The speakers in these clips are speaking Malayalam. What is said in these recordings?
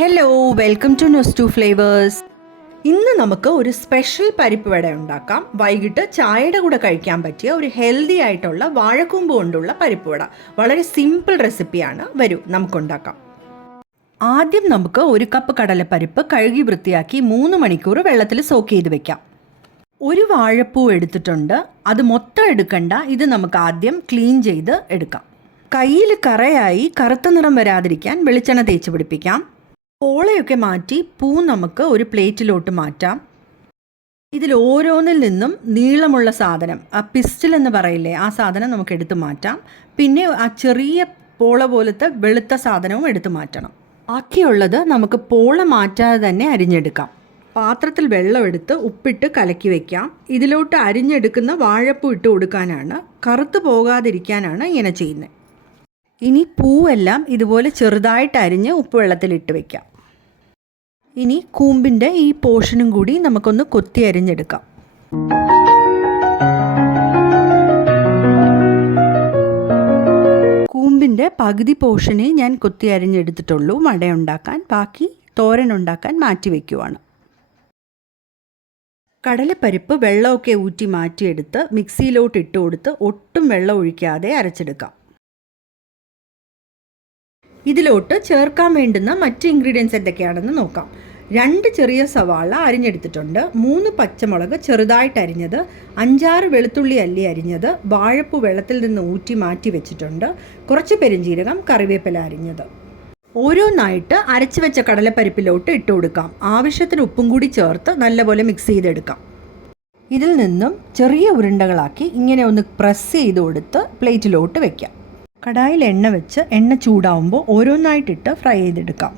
Hello, welcome to Nostu Flavours. ഇന്ന് നമുക്ക് ഒരു സ്പെഷ്യൽ പരിപ്പ് വട ഉണ്ടാക്കാം. വൈകിട്ട് ചായയുടെ കൂടെ കഴിക്കാൻ പറ്റിയ ഒരു ഹെൽത്തി ആയിട്ടുള്ള വാഴക്കൂമ്പ് കൊണ്ടുള്ള പരിപ്പ് വട. വളരെ സിമ്പിൾ റെസിപ്പിയാണ്. വരൂ നമുക്കുണ്ടാക്കാം. ആദ്യം നമുക്ക് ഒരു കപ്പ് കടലപ്പരിപ്പ് കഴുകി വൃത്തിയാക്കി 3 മണിക്കൂർ വെള്ളത്തിൽ സോക്ക് ചെയ്ത് വെക്കാം. ഒരു വാഴപ്പൂ എടുത്തിട്ടുണ്ട്. അത് മൊത്തം എടുക്കണ്ട, ഇത് നമുക്ക് ആദ്യം ക്ലീൻ ചെയ്ത് എടുക്കാം. കയ്യിൽ കറയായി കറുത്ത നിറം വരാതിരിക്കാൻ വെളിച്ചെണ്ണ തേച്ച് പിടിപ്പിക്കാം. പോളയൊക്കെ മാറ്റി പൂ നമുക്ക് ഒരു പ്ലേറ്റിലോട്ട് മാറ്റാം. ഇതിൽ ഓരോന്നിൽ നിന്നും നീളമുള്ള സാധനം, ആ പിസ്റ്റൽ എന്ന് പറയില്ലേ, ആ സാധനം നമുക്ക് എടുത്തു മാറ്റാം. പിന്നെ ആ ചെറിയ പോള പോലത്തെ വെളുത്ത സാധനവും എടുത്തു മാറ്റണം. ബാക്കിയുള്ളത് നമുക്ക് പോള മാറ്റാതെ തന്നെ അരിഞ്ഞെടുക്കാം. പാത്രത്തിൽ വെള്ളം എടുത്ത് ഉപ്പിട്ട് കലക്കി വയ്ക്കാം. ഇതിലോട്ട് അരിഞ്ഞെടുക്കുന്ന വാഴപ്പൂ ഇട്ട് കൊടുക്കാനാണ്. കറുത്ത് പോകാതിരിക്കാനാണ് ഇങ്ങനെ ചെയ്യുന്നത്. ഇനി പൂവെല്ലാം ഇതുപോലെ ചെറുതായിട്ട് അരിഞ്ഞ് ഉപ്പ് വെള്ളത്തിലിട്ട് വയ്ക്കാം. ഇനി കൂമ്പിൻ്റെ ഈ പോർഷനും കൂടി നമുക്കൊന്ന് കൊത്തി അരിഞ്ഞെടുക്കാം. കൂമ്പിൻ്റെ പകുതി പോർഷനെ ഞാൻ കൊത്തി അരിഞ്ഞെടുത്തിട്ടുള്ളൂ വട ഉണ്ടാക്കാൻ. ബാക്കി തോരൻ ഉണ്ടാക്കാൻ മാറ്റി വയ്ക്കുവാണ്. കടലപ്പരിപ്പ് വെള്ളമൊക്കെ ഊറ്റി മാറ്റിയെടുത്ത് മിക്സിയിലോട്ട് ഇട്ട് കൊടുത്ത് ഒട്ടും വെള്ളം ഒഴിക്കാതെ അരച്ചെടുക്കാം. ഇതിലോട്ട് ചേർക്കാൻ വേണ്ടുന്ന മറ്റ് ഇൻഗ്രീഡിയൻസ് എന്തൊക്കെയാണെന്ന് നോക്കാം. 2 ചെറിയ സവാള അരിഞ്ഞെടുത്തിട്ടുണ്ട്, 3 പച്ചമുളക് ചെറുതായിട്ട് അരിഞ്ഞത്, 5-6 വെളുത്തുള്ളി അല്ലി അരിഞ്ഞത്, വാഴപ്പൂ വെള്ളത്തിൽ നിന്ന് ഊറ്റി മാറ്റി വെച്ചിട്ടുണ്ട്, കുറച്ച് പെരുംജീരകം, കറിവേപ്പില അരിഞ്ഞത്. ഓരോന്നായിട്ട് അരച്ച് വെച്ച കടലപ്പരിപ്പിലോട്ട് ഇട്ട് കൊടുക്കാം. ആവശ്യത്തിന് ഉപ്പും കൂടി ചേർത്ത് നല്ലപോലെ മിക്സ് ചെയ്തെടുക്കാം. ഇതിൽ നിന്നും ചെറിയ ഉരുണ്ടകളാക്കി ഇങ്ങനെ ഒന്ന് പ്രസ് ചെയ്ത് കൊടുത്ത് പ്ലേറ്റിലോട്ട് വെക്കാം. കടായിൽ എണ്ണ വെച്ച് എണ്ണ ചൂടാവുമ്പോൾ ഓരോന്നായിട്ടിട്ട് ഫ്രൈ ചെയ്തെടുക്കാം.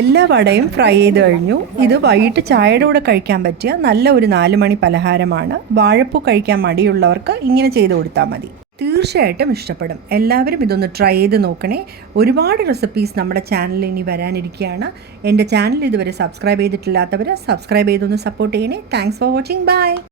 എല്ലാ വടയും ഫ്രൈ ചെയ്ത് കഴിഞ്ഞു. ഇത് വൈകിട്ട് ചായയുടെ കൂടെ കഴിക്കാൻ പറ്റിയ നല്ല ഒരു 4 മണി പലഹാരമാണ്. വാഴപ്പൂ കഴിക്കാൻ മടിയുള്ളവർക്ക് ഇങ്ങനെ ചെയ്ത് കൊടുത്താൽ മതി. തീർച്ചയായിട്ടും ഇഷ്ടപ്പെടും. എല്ലാവരും ഇതൊന്ന് ട്രൈ ചെയ്ത് നോക്കണേ. ഒരുപാട് റെസിപ്പീസ് നമ്മുടെ ചാനലിൽ ഇനി വരാനിരിക്കുകയാണ്. എൻ്റെ ചാനൽ ഇതുവരെ സബ്സ്ക്രൈബ് ചെയ്തിട്ടില്ലാത്തവർ സബ്സ്ക്രൈബ് ചെയ്തൊന്ന് സപ്പോർട്ട് ചെയ്യണേ. Thanks for watching. ബൈ.